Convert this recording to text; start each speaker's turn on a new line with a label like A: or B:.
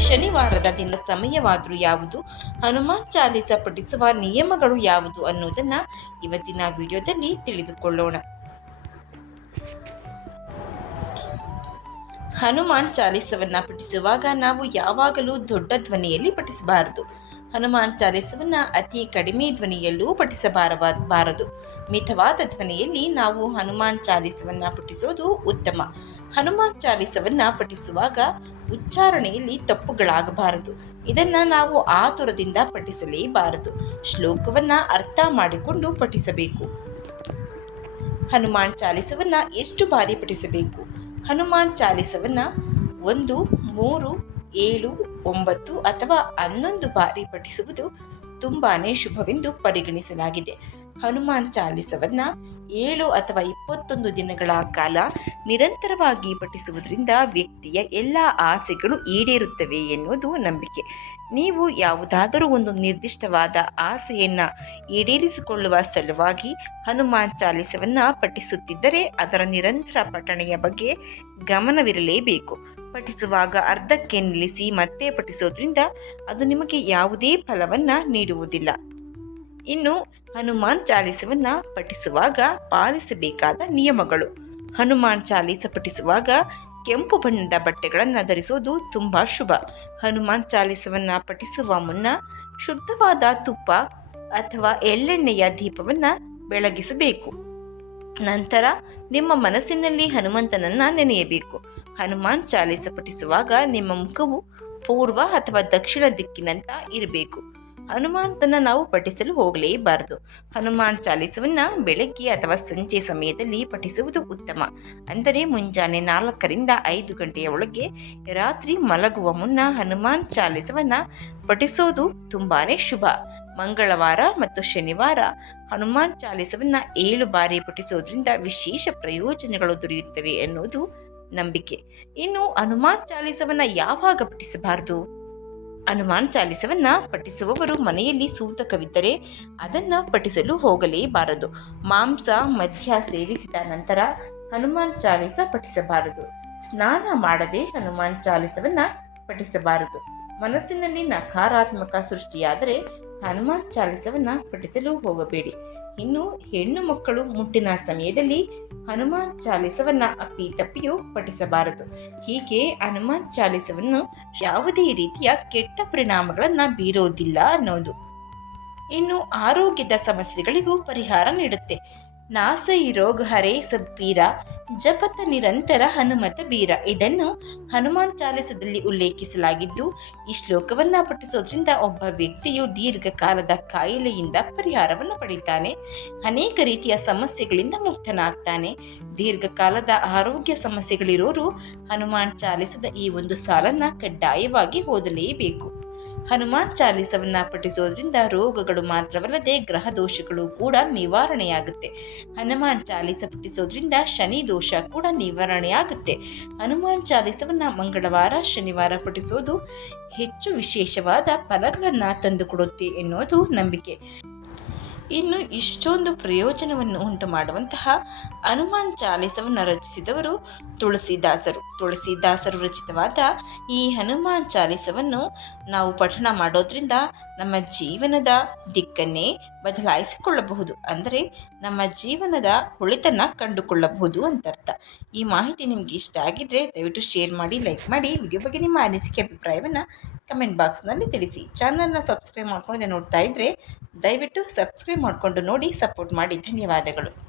A: ಶನಿವಾರದ ದಿನ ಸಮಯವಾದರೂ ಯಾವುದು? ಹನುಮಾನ್ ಚಾಲೀಸ ಪಠಿಸುವ ನಿಯಮಗಳು ಯಾವುದು ಅನ್ನೋದನ್ನ ಇವತ್ತಿನ ವಿಡಿಯೋದಲ್ಲಿ ತಿಳಿದುಕೊಳ್ಳೋಣ. ಹನುಮಾನ್ ಚಾಲೀಸವನ್ನ ಪಠಿಸುವಾಗ ನಾವು ಯಾವಾಗಲೂ ದೊಡ್ಡ ಧ್ವನಿಯಲ್ಲಿ ಪಠಿಸಬಾರದು. ಹನುಮಾನ್ ಚಾಲೀಸವನ್ನ ಅತಿ ಕಡಿಮೆ ಧ್ವನಿಯಲ್ಲೂ ಪಠಿಸಬಾರಬಾರದು ಮಿತವಾದ ಧ್ವನಿಯಲ್ಲಿ ನಾವು ಹನುಮಾನ್ ಚಾಲೀಸವನ್ನ ಪಠಿಸೋದು ಉತ್ತಮ. ಹನುಮಾನ್ ಚಾಲೀಸವನ್ನ ಪಠಿಸುವಾಗ ಉಚ್ಚಾರಣೆಯಲ್ಲಿ ತಪ್ಪುಗಳಾಗಬಾರದು. ಇದನ್ನ ನಾವು ಆತುರದಿಂದ ಪಠಿಸಲೇಬಾರದು. ಶ್ಲೋಕವನ್ನ ಅರ್ಥ ಮಾಡಿಕೊಂಡು ಪಠಿಸಬೇಕು. ಹನುಮಾನ್ ಚಾಲೀಸವನ್ನ ಎಷ್ಟು ಬಾರಿ ಪಠಿಸಬೇಕು? ಹನುಮಾನ್ ಚಾಲೀಸವನ್ನ ಒಂದು, ಮೂರು, ಏಳು, ಒಂಬತ್ತು ಅಥವಾ ಹನ್ನೊಂದು ಬಾರಿ ಪಠಿಸುವುದು ತುಂಬಾನೇ ಶುಭವೆಂದು ಪರಿಗಣಿಸಲಾಗಿದೆ. ಹನುಮಾನ್ ಚಾಲೀಸವನ್ನ ಏಳು ಅಥವಾ ಇಪ್ಪತ್ತೊಂದು ದಿನಗಳ ಕಾಲ ನಿರಂತರವಾಗಿ ಪಠಿಸುವುದರಿಂದ ವ್ಯಕ್ತಿಯ ಎಲ್ಲ ಆಸೆಗಳು ಈಡೇರುತ್ತವೆ ಎನ್ನುವುದು ನಂಬಿಕೆ. ನೀವು ಯಾವುದಾದರೂ ಒಂದು ನಿರ್ದಿಷ್ಟವಾದ ಆಸೆಯನ್ನು ಈಡೇರಿಸಿಕೊಳ್ಳುವ ಸಲುವಾಗಿ ಹನುಮಾನ್ ಚಾಲೀಸವನ್ನ ಪಠಿಸುತ್ತಿದ್ದರೆ ಅದರ ನಿರಂತರ ಪಠಣೆಯ ಬಗ್ಗೆ ಗಮನವಿರಲೇಬೇಕು. ಪಠಿಸುವಾಗ ಅರ್ಧಕ್ಕೆ ನಿಲ್ಲಿಸಿ ಮತ್ತೆ ಪಠಿಸೋದ್ರಿಂದ ಅದು ನಿಮಗೆ ಯಾವುದೇ ಫಲವನ್ನ ನೀಡುವುದಿಲ್ಲ. ಇನ್ನು ಹನುಮಾನ್ ಚಾಲೀಸವನ್ನ ಪಠಿಸುವಾಗ ಪಾಲಿಸಬೇಕಾದ ನಿಯಮಗಳು. ಹನುಮಾನ್ ಚಾಲೀಸ ಪಠಿಸುವಾಗ ಕೆಂಪು ಬಣ್ಣದ ಬಟ್ಟೆಗಳನ್ನು ಧರಿಸೋದು ತುಂಬ ಶುಭ. ಹನುಮಾನ್ ಚಾಲೀಸವನ್ನ ಪಠಿಸುವ ಮುನ್ನ ಶುದ್ಧವಾದ ತುಪ್ಪ ಅಥವಾ ಎಳ್ಳೆಣ್ಣೆಯ ದೀಪವನ್ನು ಬೆಳಗಿಸಬೇಕು. ನಂತರ ನಿಮ್ಮ ಮನಸ್ಸಿನಲ್ಲಿ ಹನುಮಂತನನ್ನ ನೆನೆಯಬೇಕು. ಹನುಮಾನ್ ಚಾಲೀಸ ಪಠಿಸುವಾಗ ನಿಮ್ಮ ಮುಖವು ಪೂರ್ವ ಅಥವಾ ದಕ್ಷಿಣ ದಿಕ್ಕಿನಂತ ಇರಬೇಕು. ಹನುಮಾನ್ತನ ನಾವು ಪಠಿಸಲು ಹೋಗಲೇಬಾರದು. ಹನುಮಾನ್ ಚಾಲೀಸವನ್ನ ಬೆಳಗ್ಗೆ ಅಥವಾ ಸಂಜೆ ಸಮಯದಲ್ಲಿ ಪಠಿಸುವುದು ಉತ್ತಮ. ಅಂದರೆ ಮುಂಜಾನೆ ನಾಲ್ಕರಿಂದ ಐದು ಗಂಟೆಯ ಒಳಗೆ ರಾತ್ರಿ ಮಲಗುವ ಮುನ್ನ ಹನುಮಾನ್ ಚಾಲೀಸವನ್ನ ಪಠಿಸೋದು ತುಂಬಾನೇ ಶುಭ. ಮಂಗಳವಾರ ಮತ್ತು ಶನಿವಾರ ಹನುಮಾನ್ ಚಾಲೀಸವನ್ನ ಏಳು ಬಾರಿ ಪಠಿಸೋದ್ರಿಂದ ವಿಶೇಷ ಪ್ರಯೋಜನಗಳು ದೊರೆಯುತ್ತವೆ ಎನ್ನುವುದು ನಂಬಿಕೆ. ಇನ್ನು ಹನುಮಾನ್ ಚಾಲೀಸವನ್ನ ಯಾವಾಗ ಪಠಿಸಬಾರದು? ಹನುಮಾನ್ ಚಾಲಿಸವನ್ನ ಪಠಿಸುವವರು ಮನೆಯಲ್ಲಿ ಸೂತಕವಿದ್ದರೆ ಅದನ್ನ ಪಠಿಸಲು ಹೋಗಲೇಬಾರದು. ಮಾಂಸ ಮಧ್ಯ ಸೇವಿಸಿದ ನಂತರ ಹನುಮಾನ್ ಚಾಲಿಸ ಪಠಿಸಬಾರದು. ಸ್ನಾನ ಮಾಡದೆ ಹನುಮಾನ್ ಚಾಲಿಸವನ್ನ ಪಠಿಸಬಾರದು. ಮನಸ್ಸಿನಲ್ಲಿ ನಕಾರಾತ್ಮಕ ಸೃಷ್ಟಿಯಾದರೆ ಹನುಮಾನ್ ಚಾಲಿಸವನ್ನ ಪಠಿಸಲು ಹೋಗಬೇಡಿ. ಇನ್ನು ಹೆಣ್ಣು ಮಕ್ಕಳು ಮುಟ್ಟಿನ ಸಮಯದಲ್ಲಿ ಹನುಮಾನ್ ಚಾಲಿಸವನ್ನ ಅಪ್ಪಿ ತಪ್ಪಿಯೂ ಪಠಿಸಬಾರದು. ಹೀಗೆ ಹನುಮಾನ್ ಚಾಲಿಸವನ್ನು ಯಾವುದೇ ರೀತಿಯ ಕೆಟ್ಟ ಪರಿಣಾಮಗಳನ್ನು ಬೀರೋದಿಲ್ಲ ಅನ್ನೋದು. ಇನ್ನು ಆರೋಗ್ಯದ ಸಮಸ್ಯೆಗಳಿಗೂ ಪರಿಹಾರ ನೀಡುತ್ತೆ. ನಾಸೈ ರೋಗ ಹರೇ ಸಬ್ಬೀರ ಜಪತ ನಿರಂತರ ಹನುಮತ ಬೀರ. ಇದನ್ನು ಹನುಮಾನ್ ಚಾಲಿಸದಲ್ಲಿ ಉಲ್ಲೇಖಿಸಲಾಗಿದ್ದು, ಈ ಶ್ಲೋಕವನ್ನ ಪಠಿಸೋದ್ರಿಂದ ಒಬ್ಬ ವ್ಯಕ್ತಿಯು ದೀರ್ಘಕಾಲದ ಕಾಯಿಲೆಯಿಂದ ಪರಿಹಾರವನ್ನು ಪಡೆಯುತ್ತಾನೆ ಅನೇಕ ರೀತಿಯ ಸಮಸ್ಯೆಗಳಿಂದ ಮುಕ್ತನಾಗ್ತಾನೆ. ದೀರ್ಘಕಾಲದ ಆರೋಗ್ಯ ಸಮಸ್ಯೆಗಳಿರೋರು ಹನುಮಾನ್ ಚಾಲಿಸದ ಈ ಒಂದು ಸಾಲನ್ನ ಕಡ್ಡಾಯವಾಗಿ ಓದಲೇಬೇಕು. ಹನುಮಾನ್ ಚಾಲೀಸವನ್ನ ಪಠಿಸೋದ್ರಿಂದ ರೋಗಗಳು ಮಾತ್ರವಲ್ಲದೆ ಗ್ರಹ ದೋಷಗಳು ಕೂಡ ನಿವಾರಣೆಯಾಗುತ್ತೆ. ಹನುಮಾನ್ ಚಾಲೀಸ ಪಠಿಸೋದ್ರಿಂದ ಶನಿ ದೋಷ ಕೂಡ ನಿವಾರಣೆಯಾಗುತ್ತೆ. ಹನುಮಾನ್ ಚಾಲೀಸವನ್ನ ಮಂಗಳವಾರ, ಶನಿವಾರ ಪಠಿಸೋದು ಹೆಚ್ಚು ವಿಶೇಷವಾದ ಫಲಗಳನ್ನು ತಂದುಕೊಡುತ್ತೆ ಎನ್ನುವುದು ನಂಬಿಕೆ. ಇನ್ನು ಇಷ್ಟೊಂದು ಪ್ರಯೋಜನವನ್ನು ಉಂಟು ಮಾಡುವಂತಹ ಹನುಮಾನ್ ಚಾಲೀಸವನ್ನು ರಚಿಸಿದವರು ತುಳಸಿದಾಸರು. ತುಳಸಿದಾಸರು ರಚಿತವಾದ ಈ ಹನುಮಾನ್ ಚಾಲೀಸವನ್ನು ನಾವು ಪಠಣ ಮಾಡೋದ್ರಿಂದ ನಮ್ಮ ಜೀವನದ ದಿಕ್ಕನ್ನೇ ಬದಲಾಯಿಸಿಕೊಳ್ಳಬಹುದು. ಅಂದರೆ ನಮ್ಮ ಜೀವನದ ಹೊಳಿತನ್ನ ಕಂಡುಕೊಳ್ಳಬಹುದು ಅಂತ ಅರ್ಥ ಈ ಮಾಹಿತಿ ನಿಮ್ಗೆ ಇಷ್ಟ ಆಗಿದ್ರೆ ದಯವಿಟ್ಟು ಶೇರ್ ಮಾಡಿ, ಲೈಕ್ ಮಾಡಿ, ವಿಡಿಯೋ ಬಗ್ಗೆ ನಿಮ್ಮ ಅನಿಸಿಕೆ, ಅಭಿಪ್ರಾಯವನ್ನು ಕಮೆಂಟ್ ಬಾಕ್ಸ್ನಲ್ಲಿ ತಿಳಿಸಿ. ಚಾನಲ್ನ ಸಬ್ಸ್ಕ್ರೈಬ್ ಮಾಡ್ಕೊಂಡು ನೋಡ್ತಾ ಇದ್ದರೆ ದಯವಿಟ್ಟು ಸಬ್ಸ್ಕ್ರೈಬ್ ಮಾಡಿಕೊಂಡು ನೋಡಿ ಸಪೋರ್ಟ್ ಮಾಡಿ. ಧನ್ಯವಾದಗಳು.